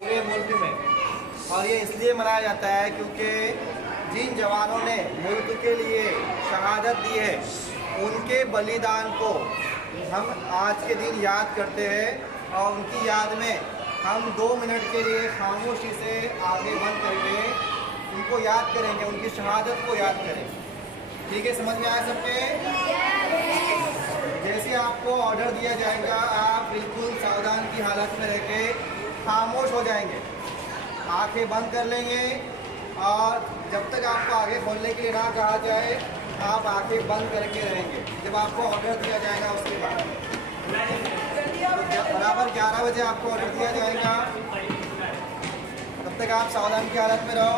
पूरे मुल्क में। और ये इसलिए मनाया जाता है क्योंकि जिन जवानों ने मुल्क के लिए शहादत दी है, उनके बलिदान को हम आज के दिन याद करते हैं और उनकी याद में हम 2 मिनट के लिए खामोशी से आगे बंद करके उनको याद करेंगे, उनकी शहादत को याद करेंगे। ठीक है, समझ में आया सबके? जैसे आपको ऑर्डर दिया जाएगा, आप बिल्कुल सावधान की हालत में रह के खामोश हो जाएंगे, आंखें बंद कर लेंगे और जब तक आपको आगे खोलने के लिए ना कहा जाए आप आंखें बंद करके रहेंगे। जब आपको ऑर्डर दिया जाएगा उसके बाद बराबर 11 बजे आपको ऑर्डर दिया जाएगा, तब तक आप सावधान की हालत में रहो।